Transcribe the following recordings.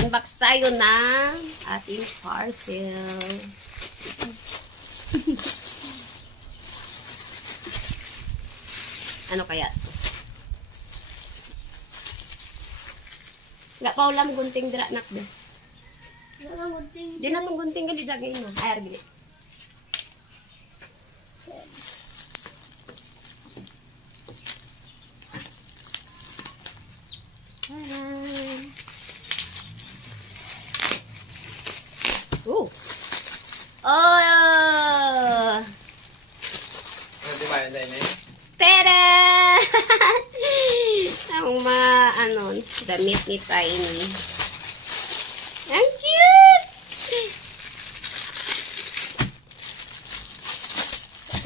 Unbox tayo ng ating parcel. Ano kaya ito? Nga pa ulam gunting dira nak be. Di na itong gunting gali lagay mo. Ayar gili. Oh! Tada! Ang mga damit ni Tiny. Ang cute!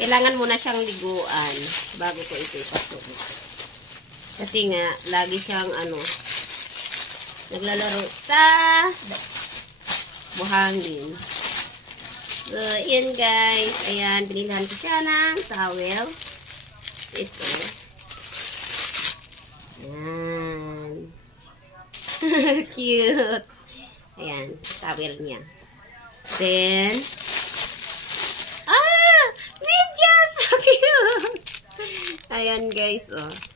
Kailangan muna siyang liguan bago ko ito ipasok. Kasi nga, lagi siyang naglalaro sa buhangin. So, yan guys. Ayan, binilhan ko siya ng towel. Ito. Ayan. Cute. Ayan, towel niya. Then, medyas! So cute! Ayan guys,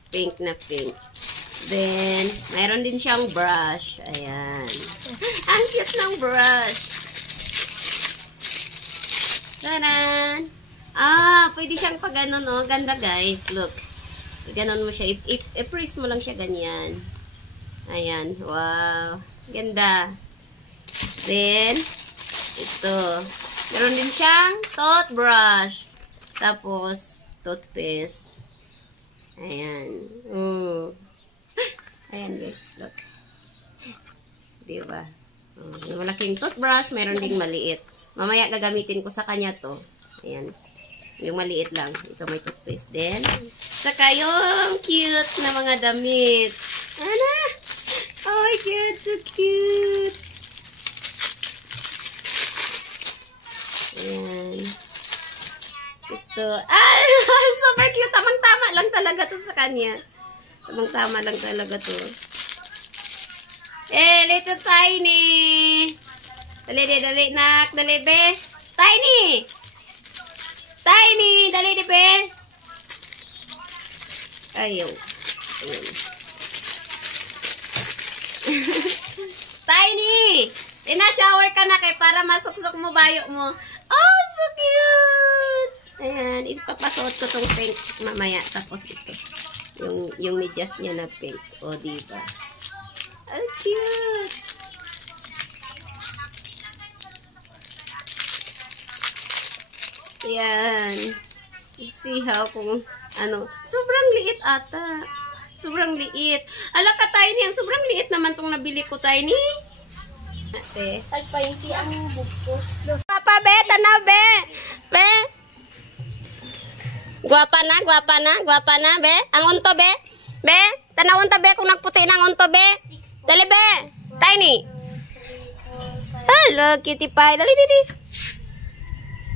pink na pink. Then, mayroon din siyang brush. Ayan. Ang cute ng brush. Taran! Pwede siyang pag ganda guys. Look. Ganon mo siya. I-press mo lang siya ganyan. Ayan. Wow. Ganda. Then, ito. Meron din siyang toothbrush. Tapos, toothpaste. Ayan. Ayan guys. Look. Diba? Yung malaking toothbrush. Meron ding maliit. Mamaya gagamitin ko sa kanya to. Ayan. Yung maliit lang. Ito may toothpaste din. Saka yung cute na mga damit. Ano? Oh my God, so cute. Ayan. Ito. Super cute. Tamang-tama lang talaga to sa kanya. Tamang-tama lang talaga to. Little Tiny. Dali, nak. Dali, be. Tiny! Tiny! Dali, di, be. Ayaw. Ayan. Tiny! Ina-shower ka na kay para masuksok mo bayo mo. Oh, so cute! Ayan. Ipapasuot ko tong pink mamaya. Tapos ito. Yung medyas niya na pink. O, diba? Oh, cute! Ayan. Let's see how kung sobrang liit ata. Sobrang liit. Ala ka, Tiny. Ang sobrang liit naman tong nabili ko, Tiny. Ate. Ay pa yung ang bukos. Papa, be. Tanaw, be. Be. Guwapa na, be. Ang unto, be. Be. Tanawon ta, be. Kung nagputi ng unto, be. Dali, be. Tiny. Hello, cutie pie. Dali, dali.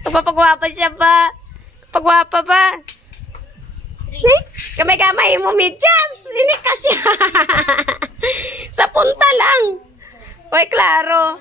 Pagpapagwapa siya ba? Pagwapa ba? Kamay-kamay mo, medyas. Hindi kasi. Sa punta lang. Hoy, klaro.